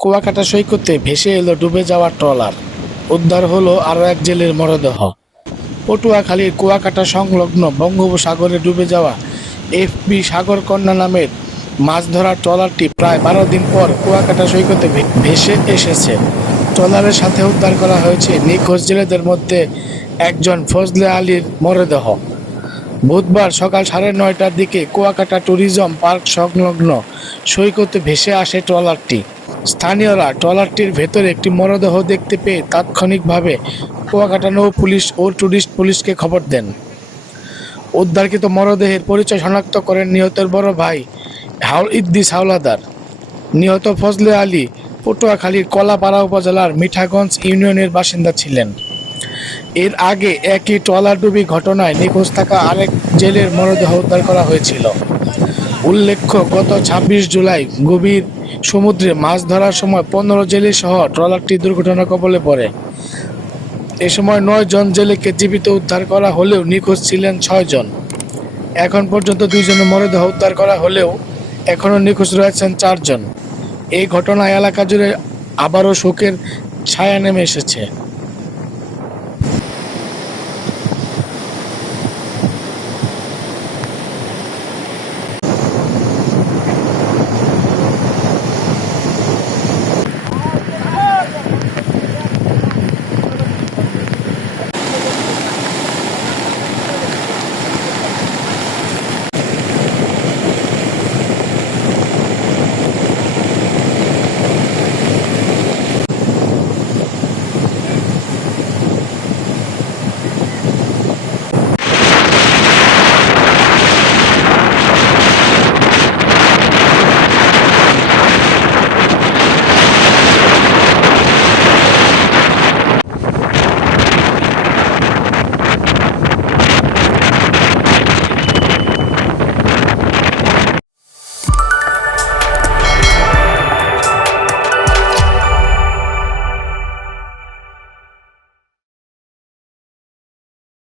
কুয়াকাটা সৈকতে ভেসে এলো ডুবে যাওয়া ট্রলার। উদ্ধার হলো আরও এক জেলের মরদেহ। পটুয়াখালীর কুয়াকাটা সংলগ্ন বঙ্গোপসাগরে ডুবে যাওয়া এফবি সাগরকন্যা নামের মাছ ধরার ট্রলারটি প্রায় 12 দিন পর কুয়াকাটা সৈকতে ভেসে এসেছে। ট্রলারের সাথে উদ্ধার করা হয়েছে নিখোঁজ জেলেদের মধ্যে একজন ফজলে আলীর মরদেহ। বুধবার সকাল 9:30টার দিকে কুয়াকাটা ট্যুরিজম পার্ক সংলগ্ন সৈকতে ভেসে আসে ট্রলারটি। স্থানীয়রা ট্রলারটির ভেতরে একটি মরদেহ দেখতে পেয়ে তাৎক্ষণিকভাবে কুয়াকাটা নৌ পুলিশ ও ট্যুরিস্ট পুলিশকে খবর দেন। উদ্ধারকৃত মরদেহের পরিচয় শনাক্ত করেন নিহতের বড় ভাই ইদ্দিস হাওলাদার। নিহত ফজলে আলী পটুয়াখালীর কলাপাড়া উপজেলার মিঠাগঞ্জ ইউনিয়নের বাসিন্দা ছিলেন। এর আগে একই ট্রলারডুবি ঘটনায় নিখোঁজ থাকা আরেক জেলের মরদেহ উদ্ধার করা হয়েছিল। উল্লেখ্য, গত 26 জুলাই গভীর সমুদ্রে মাছ ধরার সময় 15 জেলে সহ ট্রলারটি দুর্ঘটনার কবলে পড়ে। এ সময় 9 জন জেলেকে জীবিত উদ্ধার করা হলেও নিখোঁজ ছিলেন 6 জন। এখন পর্যন্ত 2 জনের মরদেহ উদ্ধার করা হলেও এখনও নিখোঁজ রয়েছেন 4 জন। এই ঘটনায় এলাকা জুড়ে আবারও শোকের ছায়া নেমে এসেছে।